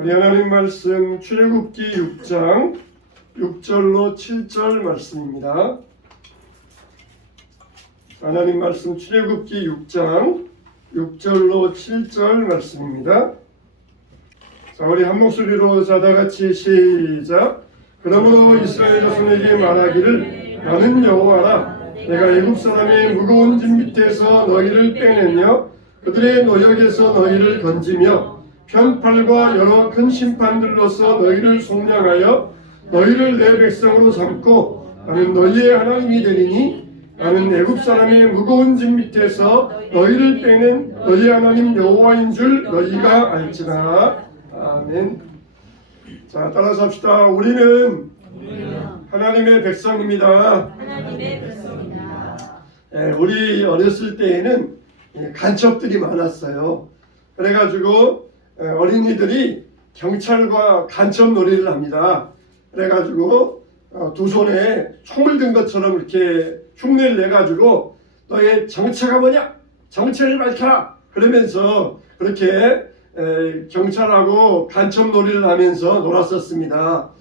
우리 하나님 말씀 출애굽기 6장 6절로 7절 말씀입니다. 하나님 말씀 출애굽기 6장 6절로 7절 말씀입니다. 자, 우리 한 목소리로 다같이 시작. 그러므로 이스라엘 자손에게 말하기를 나는 여호와라. 내가 애굽 사람의 무거운 짐 밑에서 너희를 빼내며 그들의 노역에서 너희를 건지며 편팔과 여러 큰 심판들로서 너희를 속량하여 너희를 내 백성으로 삼고 나는 너희의 하나님이 되리니 나는 애굽 사람의 무거운 짐 밑에서 너희를 빼낸 너희 하나님 여호와인 줄 너희가 알지라. 아멘. 자, 따라서 합시다. 우리는 하나님의 백성입니다. 우리 어렸을 때에는 간첩들이 많았어요. 그래가지고 어린이들이 경찰과 간첩 놀이를 합니다. 그래가지고 두 손에 총을 든 것처럼 이렇게 흉내를 내가지고 너의 정체가 뭐냐? 정체를 밝혀라! 그러면서 그렇게 경찰하고 간첩 놀이를 하면서 놀았었습니다.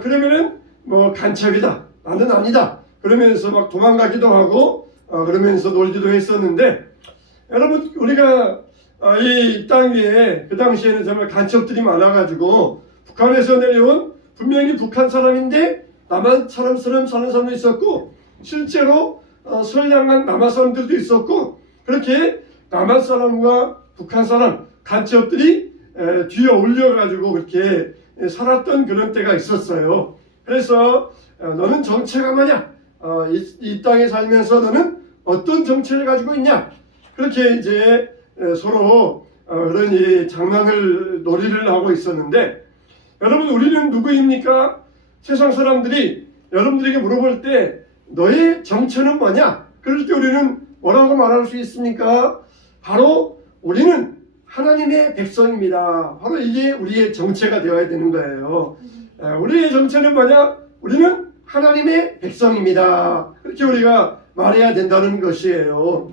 그러면은 뭐 간첩이다, 나는 아니다 그러면서 막 도망가기도 하고 그러면서 놀기도 했었는데, 여러분 우리가 이 땅 위에 그 당시에는 정말 간첩들이 많아가지고 북한에서 내려온 분명히 북한 사람인데 남한처럼 사는 사람도 있었고 실제로 선량한 남한 사람들도 있었고, 그렇게 남한 사람과 북한 사람 간첩들이 뒤에 올려가지고 그렇게 살았던 그런 때가 있었어요. 그래서 너는 정체가 뭐냐? 이 땅에 살면서 너는 어떤 정체를 가지고 있냐? 그렇게 이제 서로 그런 장난을 놀이를 하고 있었는데, 여러분 우리는 누구입니까? 세상 사람들이 여러분들에게 물어볼 때 너의 정체는 뭐냐? 그럴 때 우리는 뭐라고 말할 수 있습니까? 바로 우리는 하나님의 백성입니다. 바로 이게 우리의 정체가 되어야 되는 거예요. 우리의 정체는 뭐냐? 우리는 하나님의 백성입니다. 그렇게 우리가 말해야 된다는 것이에요.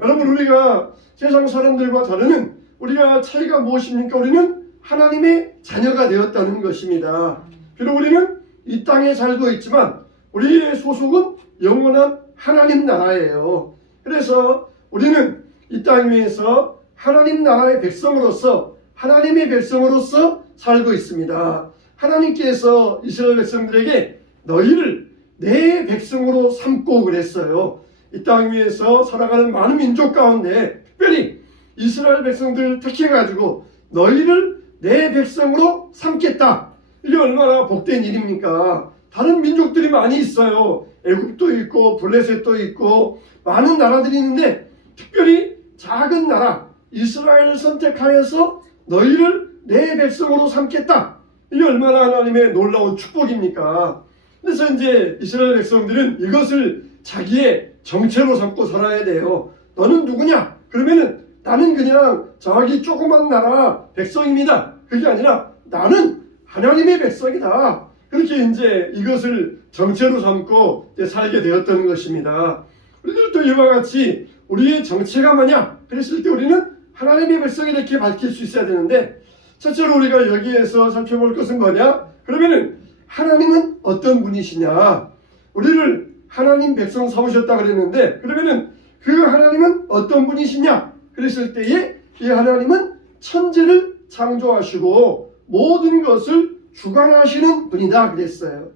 여러분 우리가 세상 사람들과 다르는 우리가 차이가 무엇입니까? 우리는 하나님의 자녀가 되었다는 것입니다. 비록 우리는 이 땅에 살고 있지만 우리의 소속은 영원한 하나님 나라예요. 그래서 우리는 이 땅 위에서 하나님 나라의 백성으로서 하나님의 백성으로서 살고 있습니다. 하나님께서 이스라엘 백성들에게 너희를 내 백성으로 삼고 그랬어요. 이 땅 위에서 살아가는 많은 민족 가운데 특별히 이스라엘 백성들을 택해가지고 너희를 내 백성으로 삼겠다. 이게 얼마나 복된 일입니까? 다른 민족들이 많이 있어요. 애굽도 있고 블레셋도 있고 많은 나라들이 있는데 특별히 작은 나라 이스라엘을 선택하여서 너희를 내 백성으로 삼겠다. 이게 얼마나 하나님의 놀라운 축복입니까? 그래서 이제 이스라엘 백성들은 이것을 자기의 정체로 삼고 살아야 돼요. 너는 누구냐? 그러면은 나는 그냥 저기 조그만 나라 백성입니다. 그게 아니라 나는 하나님의 백성이다. 그렇게 이제 이것을 정체로 삼고 이제 살게 되었던 것입니다. 우리들도 이와 같이 우리의 정체가 뭐냐? 그랬을 때 우리는 하나님의 백성이 이렇게 밝힐 수 있어야 되는데, 첫째로 우리가 여기에서 살펴볼 것은 뭐냐? 그러면은 하나님은 어떤 분이시냐? 우리를 하나님 백성 삼으셨다 그랬는데, 그러면은 그 하나님은 어떤 분이시냐? 그랬을 때에 이 하나님은 천지를 창조하시고 모든 것을 주관하시는 분이다 그랬어요.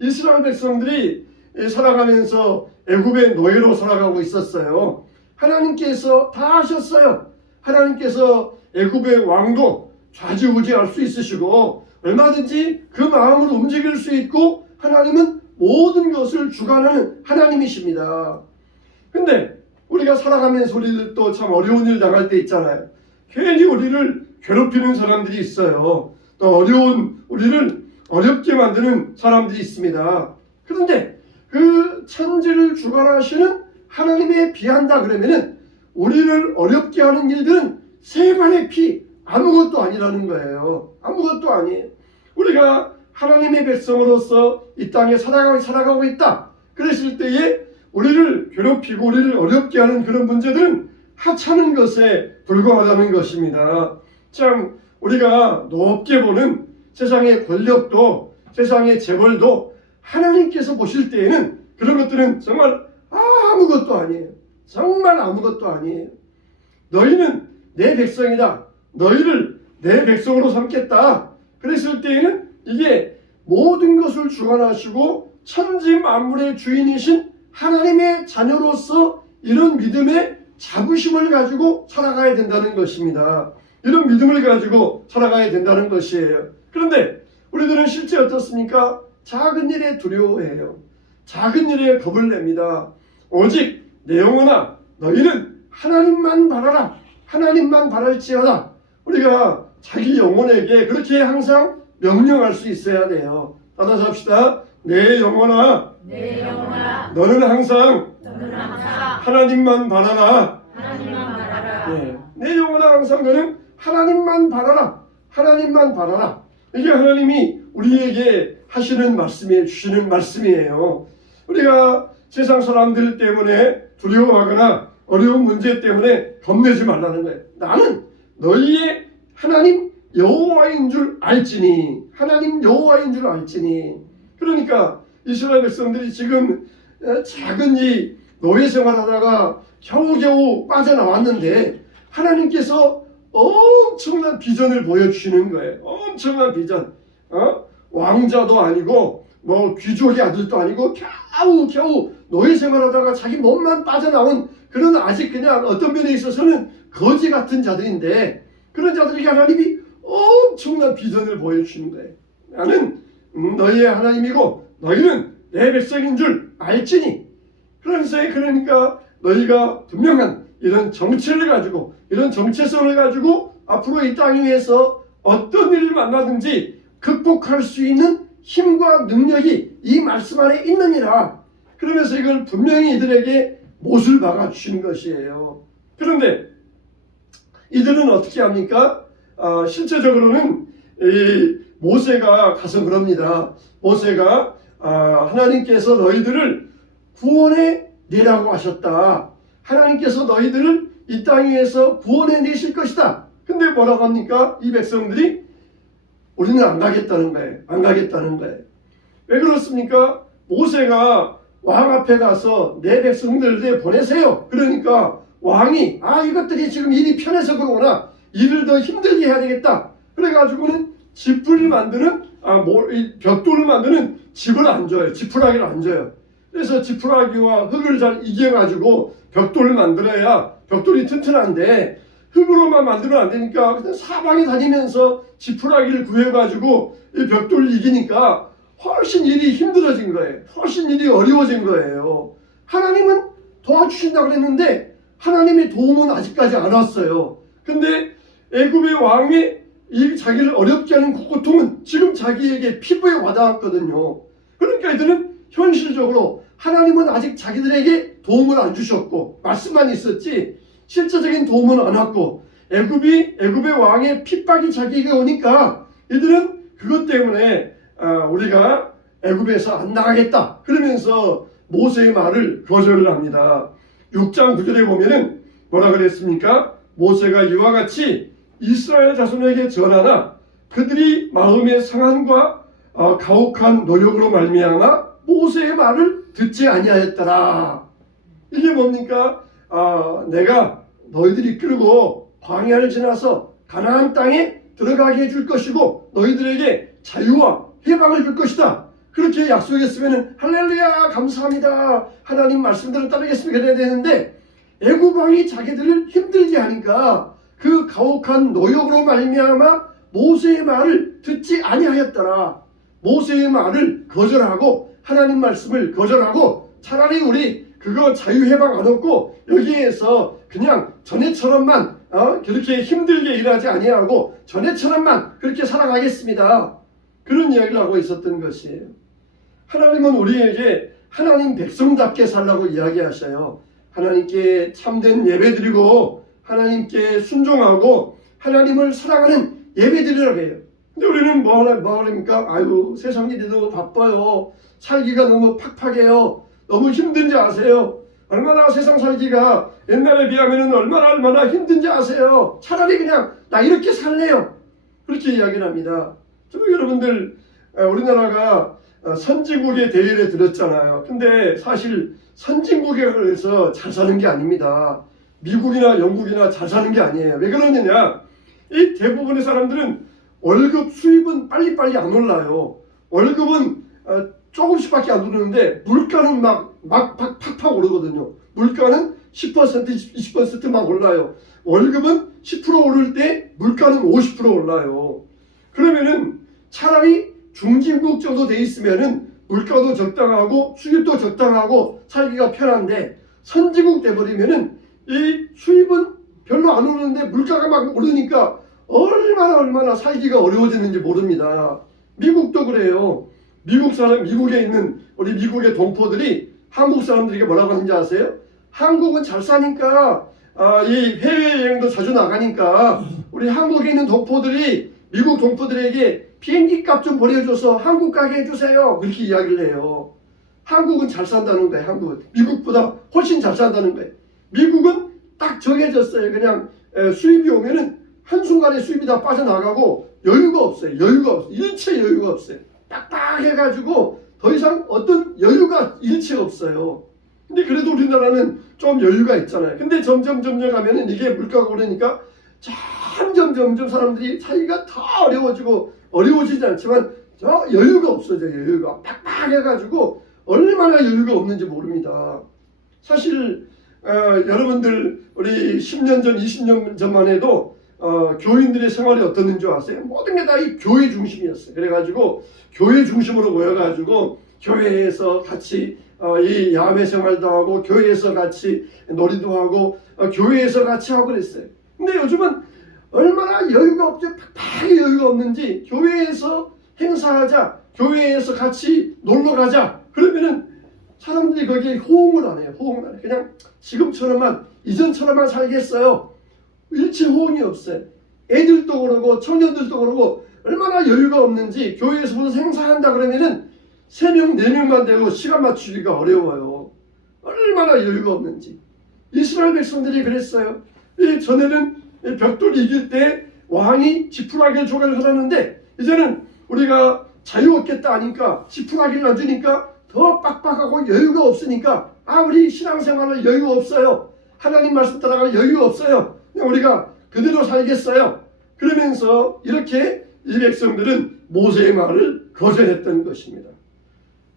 이스라엘 백성들이 살아가면서 애굽의 노예로 살아가고 있었어요. 하나님께서 다 하셨어요. 하나님께서 애굽의 왕도 좌지우지할 수 있으시고 얼마든지 그 마음으로 움직일 수 있고 하나님은 모든 것을 주관하는 하나님이십니다. 근데 우리가 살아가면서 우리들도 참 어려운 일 당할 때 있잖아요. 괜히 우리를 괴롭히는 사람들이 있어요. 또 어려운 우리를 어렵게 만드는 사람들이 있습니다. 그런데 그 천지를 주관하시는 하나님에 비한다 그러면은 우리를 어렵게 하는 일들은 세간의 피 아무것도 아니라는 거예요. 아무것도 아니에요. 우리가 하나님의 백성으로서 이 땅에 살아가고 있다. 그랬을 때에 우리를 괴롭히고 우리를 어렵게 하는 그런 문제들은 하찮은 것에 불과하다는 것입니다. 참 우리가 높게 보는 세상의 권력도 세상의 재벌도 하나님께서 보실 때에는 그런 것들은 정말 아무것도 아니에요. 정말 아무것도 아니에요. 너희는 내 백성이다. 너희를 내 백성으로 삼겠다. 그랬을 때에는 이게 모든 것을 주관하시고 천지 만물의 주인이신 하나님의 자녀로서 이런 믿음의 자부심을 가지고 살아가야 된다는 것입니다. 이런 믿음을 가지고 살아가야 된다는 것이에요. 그런데 우리들은 실제 어떻습니까? 작은 일에 두려워해요. 작은 일에 겁을 냅니다. 오직 내 영혼아 너희는 하나님만 바라라. 하나님만 바랄지어다. 우리가 자기 영혼에게 그렇게 항상 명령할 수 있어야 돼요. 따라서 합시다. 내 영혼아, 내 영혼아, 너는 항상 너는 항상 하나님만 바라라. 하나님만 바라라. 네. 내 영혼아 항상 너는 하나님만 바라라. 하나님만 바라라. 이게 하나님이 우리에게 하시는 말씀이에요. 주시는 말씀이에요. 우리가 세상 사람들 때문에 두려워하거나 어려운 문제 때문에 겁내지 말라는 거예요. 나는 너희의 하나님 여호와인 줄 알지니. 하나님 여호와인 줄 알지니. 그러니까 이스라엘 백성들이 지금 작은 이 노예 생활하다가 겨우겨우 빠져나왔는데 하나님께서 엄청난 비전을 보여주시는 거예요. 엄청난 비전. 왕자도 아니고 뭐 귀족의 아들도 아니고 겨우 노예 생활하다가 자기 몸만 빠져나온 그런 아직 그냥 어떤 면에 있어서는 거지 같은 자들인데 그런 자들에게 하나님이 엄청난 비전을 보여주시는 거예요. 나는 너희의 하나님이고 너희는 내 백성인 줄 알지니. 그러니까 너희가 분명한 이런 정체를 가지고 이런 정체성을 가지고 앞으로 이 땅 위에서 어떤 일을 만나든지 극복할 수 있는 힘과 능력이 이 말씀 안에 있느니라. 그러면서 이걸 분명히 이들에게 못을 박아주시는 것이에요. 그런데 이들은 어떻게 합니까? 실제적으로는 이 모세가 가서 그럽니다. 모세가 하나님께서 너희들을 구원해 내라고 하셨다. 하나님께서 너희들을 이 땅 위에서 구원해 내실 것이다. 근데 뭐라고 합니까? 이 백성들이 우리는 안 가겠다는 거예요. 안 가겠다는 거예요. 왜 그렇습니까? 모세가 왕 앞에 가서 내 백성들 보내세요. 그러니까 왕이 이것들이 지금 일이 편해서 그러구나. 일을 더 힘들게 해야 되겠다. 그래가지고는 집을 만드는 벽돌을 만드는 집을 안 줘요. 지푸라기를 안 줘요. 그래서 지푸라기와 흙을 잘 이겨가지고 벽돌을 만들어야 벽돌이 튼튼한데 흙으로만 만들면 안 되니까 그냥 사방에 다니면서 지푸라기를 구해가지고 이 벽돌을 이기니까 훨씬 일이 힘들어진 거예요. 훨씬 일이 어려워진 거예요. 하나님은 도와주신다고 그랬는데 하나님의 도움은 아직까지 안 왔어요. 근데 애굽의 왕이 이 자기를 어렵게 하는 그 고통은 지금 자기에게 피부에 와닿았거든요. 그러니까 이들은 현실적으로 하나님은 아직 자기들에게 도움을 안 주셨고 말씀만 있었지 실제적인 도움은 안 왔고 애굽의 왕의 핍박이 자기에게 오니까 이들은 그것 때문에 우리가 애굽에서 안 나가겠다 그러면서 모세의 말을 거절을 합니다. 6장 9절에 보면은 뭐라 그랬습니까? 모세가 이와 같이 이스라엘 자손에게 전하나 그들이 마음의 상한과 가혹한 노력으로 말미암아 모세의 말을 듣지 아니하였더라. 이게 뭡니까? 내가 너희들이 끌고 광야를 지나서 가나안 땅에 들어가게 해줄 것이고 너희들에게 자유와 해방을 줄 것이다. 그렇게 약속했으면 할렐루야 감사합니다. 하나님 말씀대로 따르겠습니다. 그래야 되는데 애굽 왕이 자기들을 힘들게 하니까 그 가혹한 노역으로 말미암아 모세의 말을 듣지 아니하였더라. 모세의 말을 거절하고 하나님 말씀을 거절하고 차라리 우리 그거 자유해방 안 얻고 여기에서 그냥 전에처럼만 그렇게 힘들게 일하지 아니하고 전에처럼만 그렇게 살아가겠습니다. 그런 이야기를 하고 있었던 것이에요. 하나님은 우리에게 하나님 백성답게 살라고 이야기하셔요. 하나님께 참된 예배드리고 하나님께 순종하고 하나님을 사랑하는 예배드리라고 해요. 근데 우리는 뭐 합니까? 세상 일이 너무 바빠요. 살기가 너무 팍팍해요. 너무 힘든지 아세요? 얼마나 세상 살기가 옛날에 비하면 얼마나 힘든지 아세요? 차라리 그냥 나 이렇게 살래요. 그렇게 이야기를 합니다. 여러분들 우리나라가 선진국의 대열에 들었잖아요. 근데 사실 선진국에서 잘 사는 게 아닙니다. 미국이나 영국이나 잘 사는 게 아니에요. 왜 그러느냐? 이 대부분의 사람들은 월급 수입은 빨리빨리 안 올라요. 월급은 조금씩밖에 안 오르는데 물가는 막 팍팍 오르거든요. 물가는 10%, 20%막 올라요. 월급은 10% 오를 때 물가는 50% 올라요. 그러면은 차라리 중진국 정도 돼 있으면은 물가도 적당하고 수입도 적당하고 살기가 편한데 선진국 돼버리면은 이 수입은 별로 안 오르는데 물가가 막 오르니까 얼마나 살기가 어려워지는지 모릅니다. 미국도 그래요. 미국에 있는 우리 미국의 동포들이 한국 사람들에게 뭐라고 하는지 아세요? 한국은 잘 사니까 이 해외여행도 자주 나가니까 우리 한국에 있는 동포들이 미국 동포들에게 비행기 값 좀 보내줘서 한국 가게 해주세요. 그렇게 이야기를 해요. 한국은 잘 산다는 거예요. 한국은 미국보다 훨씬 잘 산다는 거예요. 미국은 딱 정해졌어요. 그냥 수입이 오면은 한순간에 수입이 다 빠져나가고 여유가 없어요. 일체 여유가 없어요. 빡빡해가지고 더 이상 어떤 여유가 일체 없어요. 근데 그래도 우리나라는 좀 여유가 있잖아요. 근데 점점 가면은 이게 물가가 오르니까 점점 사람들이 살기가 더 어려워지지 않지만 저 여유가 없어져요. 여유가 빡빡해가지고 얼마나 여유가 없는지 모릅니다. 사실 여러분들 우리 10년 전 20년 전만 해도 교인들의 생활이 어떻는지 아세요? 모든 게 다 이 교회 중심이었어요. 그래가지고 교회 중심으로 모여가지고 교회에서 같이 이 야매 생활도 하고 교회에서 같이 놀이도 하고 교회에서 같이 하고 그랬어요. 근데 요즘은 얼마나 여유가 없죠. 팍팍이 여유가 없는지 교회에서 행사하자, 교회에서 같이 놀러 가자. 그러면은 사람들이 거기에 호응을 안 해요. 그냥 지금처럼만 이전처럼만 살겠어요. 일체 호응이 없어요. 애들도 그러고 청년들도 그러고 얼마나 여유가 없는지 교회에서 무슨 행사한다 그러면은 3명, 4명만 되고 시간 맞추기가 어려워요. 얼마나 여유가 없는지. 이스라엘 백성들이 그랬어요. 전에는 벽돌 이길 때 왕이 지푸라기를 조각을 해놨는데 이제는 우리가 자유 얻겠다 하니까 지푸라기를 안 주니까 더 빡빡하고 여유가 없으니까 우리 신앙생활을 여유가 없어요. 하나님 말씀 따라갈 여유가 없어요. 우리가 그대로 살겠어요. 그러면서 이렇게 이 백성들은 모세의 말을 거절했던 것입니다.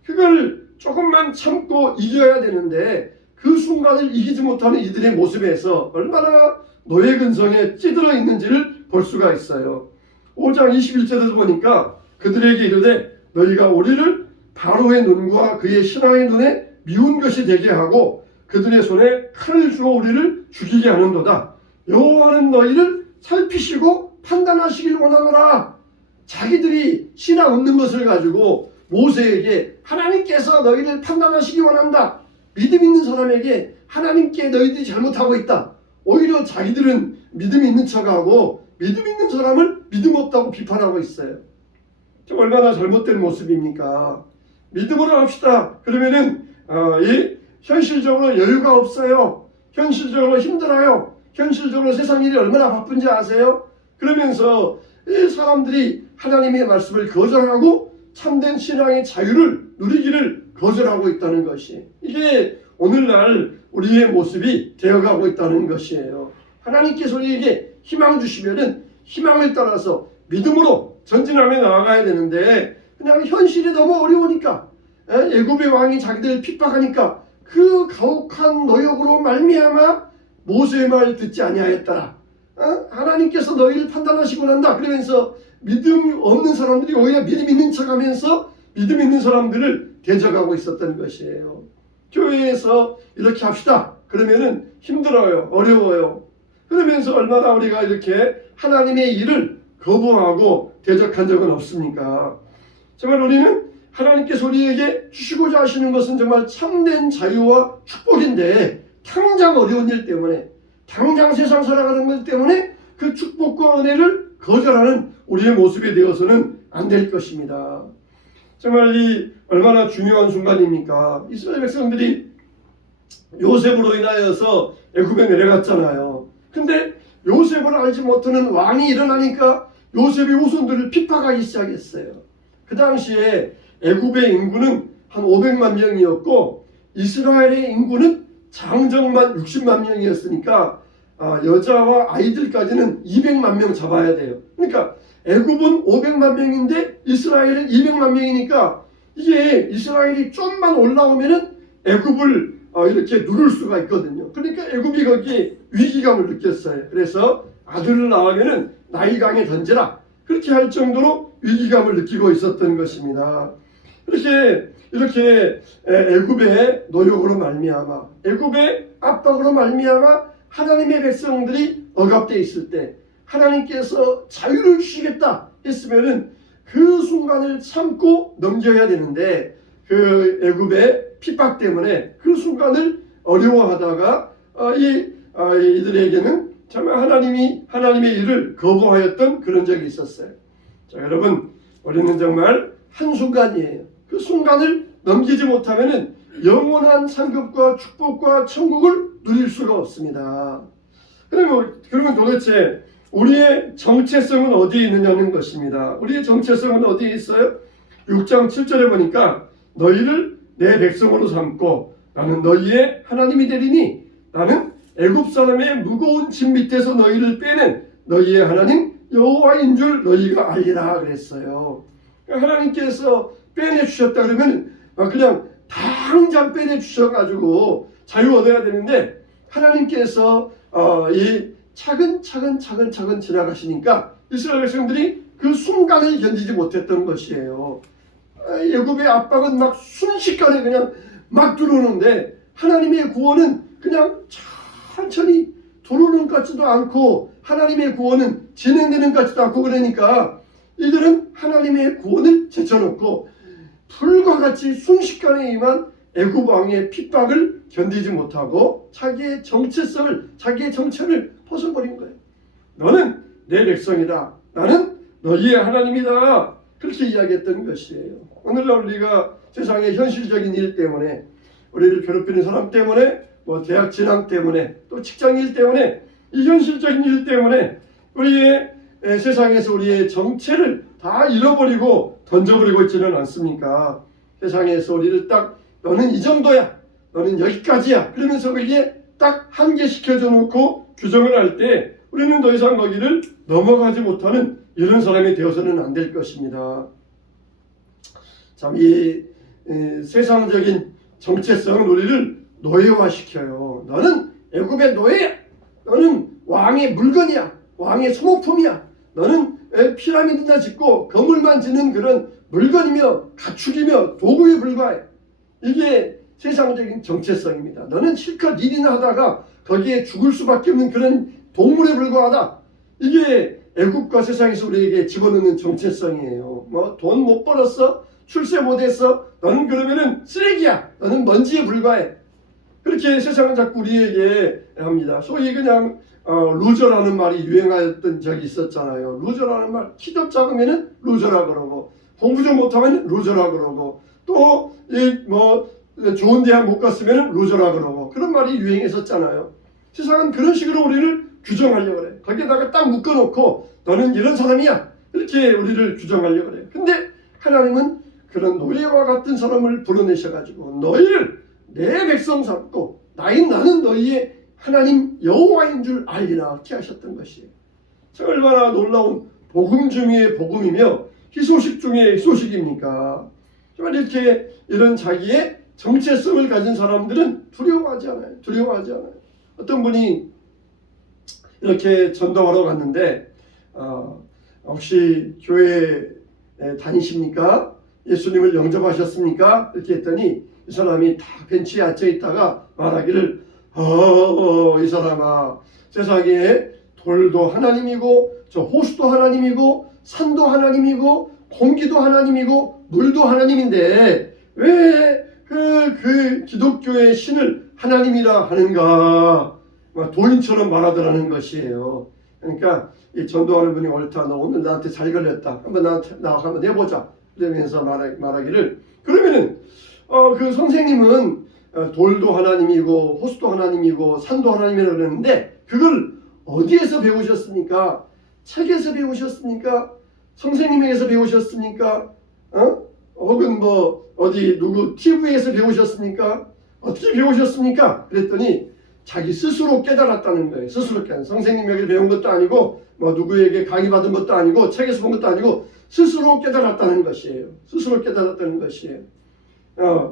그걸 조금만 참고 이겨야 되는데 그 순간을 이기지 못하는 이들의 모습에서 얼마나 노예 근성에 찌들어 있는지를 볼 수가 있어요. 5장 21절에서 보니까 그들에게 이르되 너희가 우리를 바로의 눈과 그의 신하의 눈에 미운 것이 되게 하고 그들의 손에 칼을 주어 우리를 죽이게 하는도다. 여호와는 너희를 살피시고 판단하시길 원하노라. 자기들이 신하 없는 것을 가지고 모세에게 하나님께서 너희를 판단하시기 원한다. 믿음 있는 사람에게 하나님께 너희들이 잘못하고 있다. 오히려 자기들은 믿음 있는 척하고 믿음 있는 사람을 믿음 없다고 비판하고 있어요. 좀 얼마나 잘못된 모습입니까? 믿음으로 합시다. 그러면은 현실적으로 여유가 없어요. 현실적으로 힘들어요. 현실적으로 세상 일이 얼마나 바쁜지 아세요? 그러면서 이 사람들이 하나님의 말씀을 거절하고 참된 신앙의 자유를 누리기를 거절하고 있다는 것이 이게 오늘날 우리의 모습이 되어가고 있다는 것이에요. 하나님께서 우리에게 희망 주시면은 희망을 따라서 믿음으로 전진하며 나아가야 되는데 그냥 현실이 너무 어려우니까 애굽의 왕이 자기들 핍박하니까 그 가혹한 노역으로 말미암아 모세의 말 듣지 아니하였더라. 하나님께서 너희를 판단하시고 난다. 그러면서 믿음 없는 사람들이 오히려 믿음 있는 척하면서 믿음 있는 사람들을 대적하고 있었던 것이에요. 교회에서 이렇게 합시다. 그러면은 힘들어요. 어려워요. 그러면서 얼마나 우리가 이렇게 하나님의 일을 거부하고 대적한 적은 없습니까? 정말 우리는 하나님께서 우리에게 주시고자 하시는 것은 정말 참된 자유와 축복인데 당장 어려운 일 때문에 당장 세상 살아가는 것 때문에 그 축복과 은혜를 거절하는 우리의 모습이 되어서는 안 될 것입니다. 정말 이 얼마나 중요한 순간입니까? 이스라엘 백성들이 요셉으로 인하여서 애굽에 내려갔잖아요. 근데 요셉을 알지 못하는 왕이 일어나니까 요셉의 후손들을 핍박하기 시작했어요. 그 당시에 애굽의 인구는 한 500만 명이었고 이스라엘의 인구는 장정만 60만 명이었으니까 여자와 아이들까지는 200만 명 잡아야 돼요. 그러니까 애굽은 500만 명인데 이스라엘은 200만 명이니까 이게 이스라엘이 좀만 올라오면은 애굽을 이렇게 누를 수가 있거든요. 그러니까 애굽이 거기에 위기감을 느꼈어요. 그래서 아들을 낳으면은 나일강에 던져라. 그렇게 할 정도로 위기감을 느끼고 있었던 것입니다. 이렇게 애굽의 노력으로 말미암아, 애굽의 압박으로 말미암아 하나님의 백성들이 억압되어 있을 때 하나님께서 자유를 주시겠다 했으면은 그 순간을 참고 넘겨야 되는데 그 애굽의 핍박 때문에 그 순간을 어려워하다가 이들에게는 정말 하나님의 일을 거부하였던 그런 적이 있었어요. 자, 여러분, 우리는 정말 한순간이에요. 그 순간을 넘기지 못하면은 영원한 상급과 축복과 천국을 누릴 수가 없습니다. 그러면 도대체 우리의 정체성은 어디에 있느냐는 것입니다. 우리의 정체성은 어디에 있어요? 6장 7절에 보니까 너희를 내 백성으로 삼고 나는 너희의 하나님이 되리니 나는 애굽 사람의 무거운 짐 밑에서 너희를 빼낸 너희의 하나님 여호와인 줄 너희가 알리라 그랬어요. 하나님께서 빼내 주셨다 그러면 그냥 당장 빼내 주셔가지고 자유 얻어야 되는데 하나님께서 이 차근차근 지나가시니까 이스라엘 백성들이 그 순간을 견디지 못했던 것이에요. 애굽의 압박은 막 순식간에 그냥 막 들어오는데 하나님의 구원은 그냥 천천히 들어오는 것 같지도 않고 하나님의 구원은 진행되는 것 같지도 않고 그러니까 이들은 하나님의 구원을 제쳐놓고 불과 같이 순식간에 임한 애굽 왕의 핍박을 견디지 못하고 자기의 정체성을, 자기의 정체를 벗어버린 거예요. 너는 내 백성이다. 나는 너희의 하나님이다. 그렇게 이야기했던 것이에요. 오늘날 우리가 세상의 현실적인 일 때문에, 우리를 괴롭히는 사람 때문에, 대학 진학 때문에, 또 직장일 때문에, 이 현실적인 일 때문에 우리의 세상에서 우리의 정체를 다 잃어버리고 던져버리고 있지는 않습니까? 세상에서 우리를 딱 너는 이 정도야, 너는 여기까지야 그러면서 그게 딱 한계시켜줘 놓고 규정을 할 때 우리는 더 이상 거기를 넘어가지 못하는 이런 사람이 되어서는 안 될 것입니다. 참 이 세상적인 정체성은 우리를 노예화시켜요. 너는 애굽의 노예야. 너는 왕의 물건이야. 왕의 소모품이야. 너는 피라미드나 짓고 건물만 짓는 그런 물건이며 가축이며 도구에 불과해. 이게 세상적인 정체성입니다. 너는 실컷 일이나 하다가 거기에 죽을 수밖에 없는 그런 동물에 불과하다. 이게 애굽과 세상에서 우리에게 집어넣는 정체성이에요. 돈 못 벌었어? 출세 못했어? 너는 그러면은 쓰레기야. 너는 먼지에 불과해. 그렇게 세상은 자꾸 우리에게 합니다. 소위 그냥 루저라는 말이 유행하였던 적이 있었잖아요. 루저라는 말, 키도 작으면은 루저라 그러고 공부 좀 못하면 루저라 그러고 또 좋은 대학 못 갔으면 루저라 그러고 그런 말이 유행했었잖아요. 세상은 그런 식으로 우리를 규정하려고 그래. 거기에다가 딱 묶어놓고 너는 이런 사람이야 이렇게 우리를 규정하려고 그래. 근데 하나님은 그런 노예와 같은 사람을 불러내셔가지고 너희를 내 백성 삼고 나는 너희의 하나님 여호와인 줄 알리라 이렇게 하셨던 것이에요. 얼마나 놀라운 복음 중의 복음이며 희소식 중의 희소식입니까? 정말 이렇게 이런 자기의 정체성을 가진 사람들은 두려워하지 않아요. 어떤 분이 이렇게 전도하러 갔는데 혹시 교회에 다니십니까? 예수님을 영접하셨습니까? 이렇게 했더니 이 사람이 다 벤치에 앉아 있다가 말하기를 이 사람아 세상에 돌도 하나님이고 저 호수도 하나님이고 산도 하나님이고 공기도 하나님이고 물도 하나님인데 왜 그 기독교의 신을 하나님이라 하는가 도인처럼 말하더라는 것이에요. 그러니까 이 전도하는 분이 옳다. 너 오늘 나한테 잘 걸렸다. 한번 나 한번 해보자. 그러면서 말하기를 그러면은 그 선생님은 돌도 하나님이고 호수도 하나님이고 산도 하나님이라고 그러는데 그걸 어디에서 배우셨습니까? 책에서 배우셨습니까? 선생님에게서 배우셨습니까? 혹은 뭐 어디 누구 TV에서 배우셨습니까? 어떻게 배우셨습니까? 그랬더니 자기 스스로 깨달았다는 거예요. 스스로 깨달은. 선생님에게 배운 것도 아니고 뭐 누구에게 강의받은 것도 아니고 책에서 본 것도 아니고 스스로 깨달았다는 것이에요. 스스로 깨달았다는 것이에요.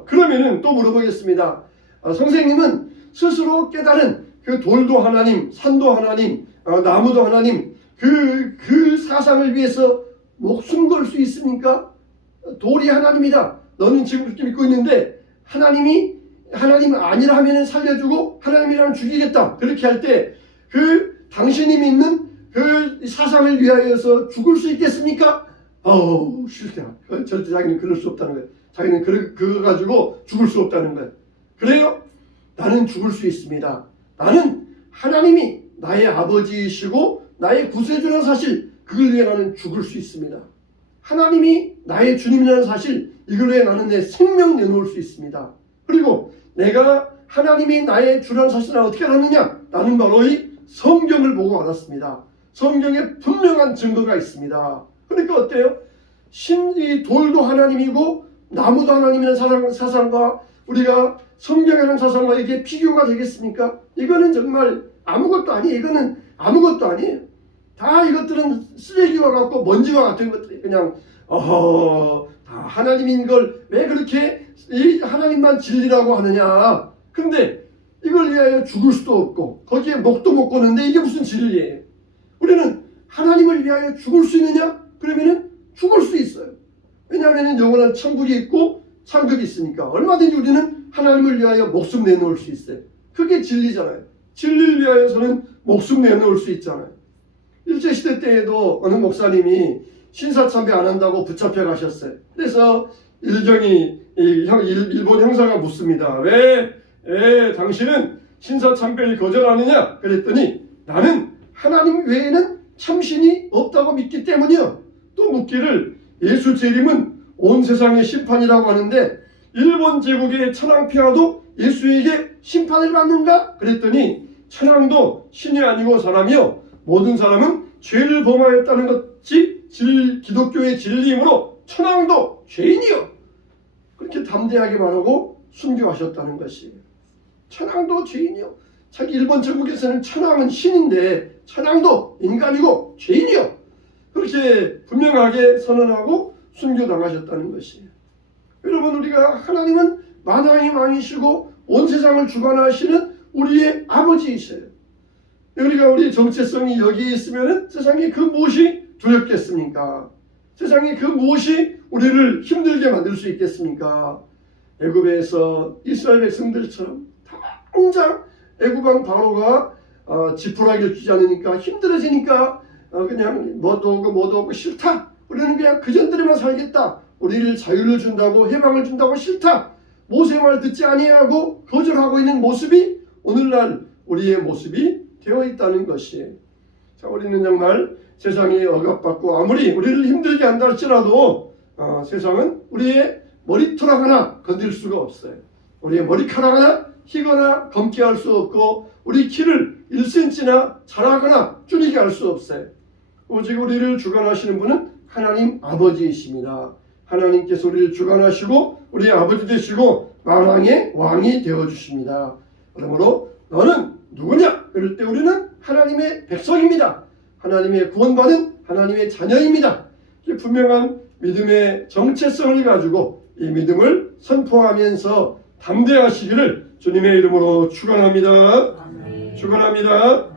그러면은 또 물어보겠습니다. 선생님은 스스로 깨달은 그 돌도 하나님, 산도 하나님, 나무도 하나님, 그 사상을 위해서 목숨 걸 수 있습니까? 돌이 하나님이다. 너는 지금 그렇게 믿고 있는데 하나님 아니라 하면은 살려주고 하나님이라면 죽이겠다. 그렇게 할 때 당신이 믿는 그 사상을 위하여서 죽을 수 있겠습니까? 싫다. 절대 자기는 그럴 수 없다는 거예요. 자기는 그거 가지고 죽을 수 없다는 거예요. 그래요? 나는 죽을 수 있습니다. 나는 하나님이 나의 아버지이시고 나의 구세주라는 사실, 그걸 위해 나는 죽을 수 있습니다. 하나님이 나의 주님이라는 사실, 이걸 위해 나는 내 생명 내놓을 수 있습니다. 그리고 내가 하나님이 나의 주라는 사실을 어떻게 알았느냐? 나는 바로 이 성경을 보고 알았습니다. 성경에 분명한 증거가 있습니다. 그러니까 어때요? 이 돌도 하나님이고 나무도 하나님이라는 사상과 우리가 성경이라는 사상과 이게 비교가 되겠습니까? 이거는 정말 아무것도 아니에요. 이거는 아무것도 아니에요. 다 이것들은 쓰레기와 같고 먼지와 같은 것들이 그냥 다 하나님인 걸 왜 그렇게 이 하나님만 진리라고 하느냐. 근데 이걸 위하여 죽을 수도 없고 거기에 목도 못 거는데 이게 무슨 진리예요? 우리는 하나님을 위하여 죽을 수 있느냐? 그러면은 죽을 수 있어요. 왜냐하면 영원한 천국이 있고 상급이 있으니까 얼마든지 우리는 하나님을 위하여 목숨 내놓을 수 있어요. 그게 진리잖아요. 진리를 위하여서는 목숨 내놓을 수 있잖아요. 일제시대 때에도 어느 목사님이 신사참배 안 한다고 붙잡혀 가셨어요. 그래서 일본 형사가 묻습니다. 왜 당신은 신사참배를 거절하느냐? 그랬더니 나는 하나님 외에는 참신이 없다고 믿기 때문이요. 또 묻기를 예수 재림은 온 세상의 심판이라고 하는데 일본 제국의 천황폐하도 예수에게 심판을 받는가? 그랬더니 천황도 신이 아니고 사람이요 모든 사람은 죄를 범하였다는 것이 기독교의 진리이므로 천황도 죄인이요. 그렇게 담대하게 말하고 순교하셨다는 것이에요. 천황도 죄인이요. 자기 일본 제국에서는 천황은 신인데 천황도 인간이고 죄인이요. 그렇게 분명하게 선언하고 순교당하셨다는 것이에요. 여러분, 우리가 하나님은 만왕의 왕이시고 온 세상을 주관하시는 우리의 아버지이셔요. 우리가 우리 정체성이 여기에 있으면 세상에 그 무엇이 두렵겠습니까? 세상에 그 무엇이 우리를 힘들게 만들 수 있겠습니까? 애굽에서 이스라엘 백성들처럼 당장 애굽왕 바로가 지푸라기를 주지 않으니까 힘들어지니까 그냥 뭐도 오고 싫다. 우리는 그냥 그전들에만 살겠다. 우리를 자유를 준다고 해방을 준다고 싫다. 모세 말 듣지 아니하고 거절하고 있는 모습이 오늘날 우리의 모습이 되어 있다는 것이에요. 자, 우리는 정말 세상에 억압받고 아무리 우리를 힘들게 한다 할지라도 세상은 우리의 머리털 하나 건들 수가 없어요. 우리의 머리카락 하나 희거나 검게 할 수 없고 우리 키를 1cm나 자라거나 줄이게 할 수 없어요. 오직 우리를 주관하시는 분은 하나님 아버지이십니다. 하나님께서 우리를 주관하시고 우리의 아버지 되시고 만왕의 왕이 되어주십니다. 그러므로 너는 누구냐? 그럴 때 우리는 하나님의 백성입니다. 하나님의 구원받은 하나님의 자녀입니다. 분명한 믿음의 정체성을 가지고 이 믿음을 선포하면서 담대하시기를 주님의 이름으로 축원합니다. 축원합니다.